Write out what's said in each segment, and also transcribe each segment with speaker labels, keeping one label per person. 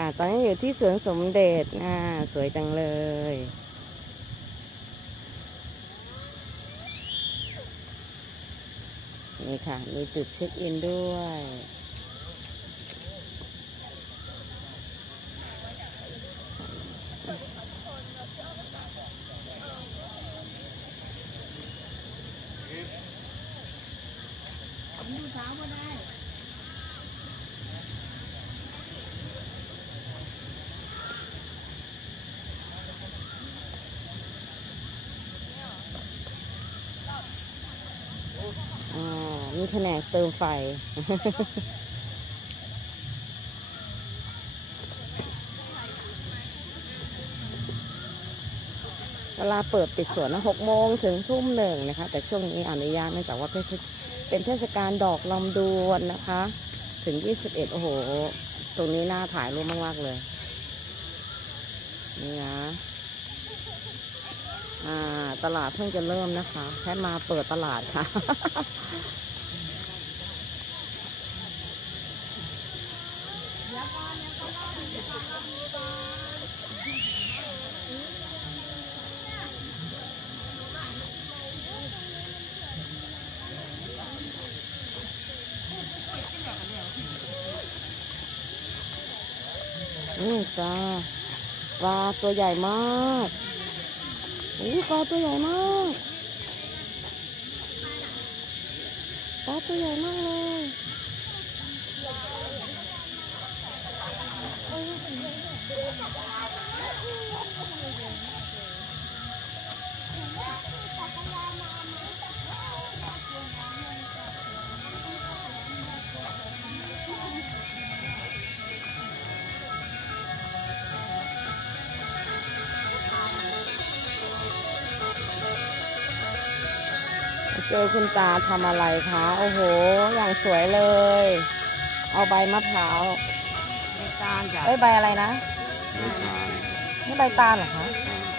Speaker 1: ค่ะ ตอนนี้อยู่ที่สวนสมเด็จอ่าสวยจังเลย นี่ค่ะ มีจุดเช็คอินด้วยอ่ แผนกเติมไฟ เวลาเปิดปิดสวนนะหกโมงถึงทุ่มหนึ่งนะคะ แต่ช่วงนี้อนุญาตเนื่องจากว่าเป็นเทศกาลดอกลำดวนนะคะ ถึง21โอ้โห ตรงนี้น่าถ่ายรูปมาก ๆ เลย นี่นะตลาดเพิ่งจะเริ่มนะคะ แค่มาเปิดตลาดค่ะ นี่จ้าปลาตัวใหญ่มากอู้ปลาตัวใหญ่มากปลาตัวใหญ่มากเลย เจอคุณตาทำอะไรคะ โอ้โห อย่างสวยเลย เอาใบมะพร้าว
Speaker 2: ในการจ้ะ
Speaker 1: เอ้ยใบอะไรนะนี่ใบตาลเหรอคะ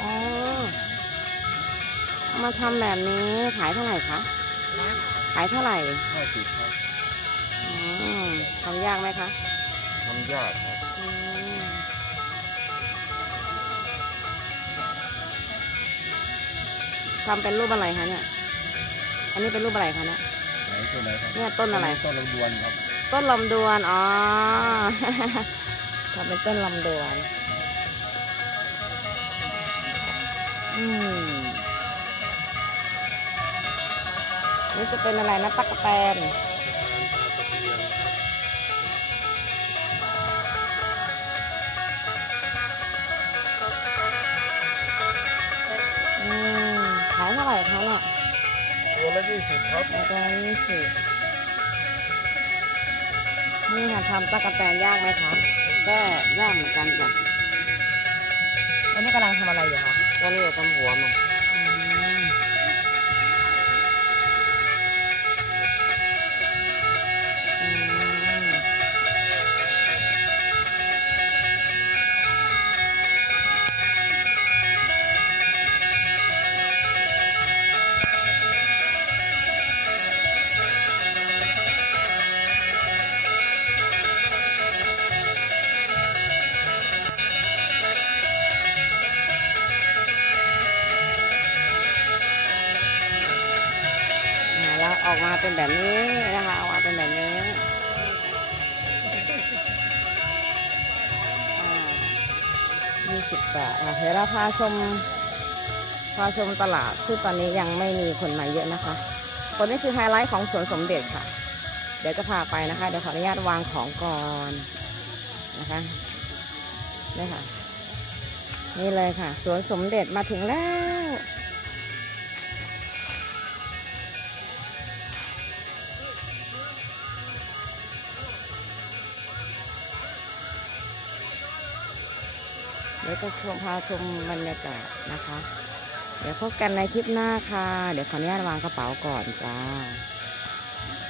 Speaker 1: อ๋อเอามาทำแบบนี้ขายเท่าไหร่คะ ขายเท่าไหร่
Speaker 3: ห้าสิบครับ
Speaker 1: อืมทำยากไหมคะ
Speaker 3: ทำยากครับ
Speaker 1: อืมทำเป็นรูปอะไรคะเนี่ย อันนี้เป็นรูปอะไรคะเนี่ย
Speaker 3: ไหนตัวไหนครับ
Speaker 1: เนี่ยต้นอะไร
Speaker 3: ต้นลำดวนครับ
Speaker 1: ต้นลำดวน อ๋อทำเป็นต้นลำดวน อืม นี่จะเป็นอะไรนะตักกะแตนอืมขายเท่าไหร่คะเนี่ย
Speaker 3: ตัวละยี่สิบครับ
Speaker 1: แล้วก็ยี่สิบ นี่ค่ะทำตะกะแตนยากไหมคะ
Speaker 2: ก็ย่างเหมือนกันจ้ะ
Speaker 1: อันนี้กำลังทำอะไรอยู่คะ
Speaker 2: ก็นี่ทำหัวมัน
Speaker 1: ออกมาเป็นแบบนี้นะคะออกมาเป็นแบบนี้ยี่สิบบาทเดี๋ยวเราพาชมพาชมตลาดซึ่งตอนนี้ยังไม่มีคนมาเยอะนะคะตัวนี้คือไฮไลท์ของสวนสมเด็จค่ะ เดี๋ยวจะพาไปนะคะ เดี๋ยวขออนุญาตวางของก่อนนะคะนี่ค่ะ นี่เลยค่ะ สวนสมเด็จมาถึงแล้ว เดี๋ยวก็ชมพาชมบรรยากาศนะคะ เดี๋ยวพบกันในคลิปหน้าค่ะ เดี๋ยวขออนุญาตวางกระเป๋าก่อนจ้า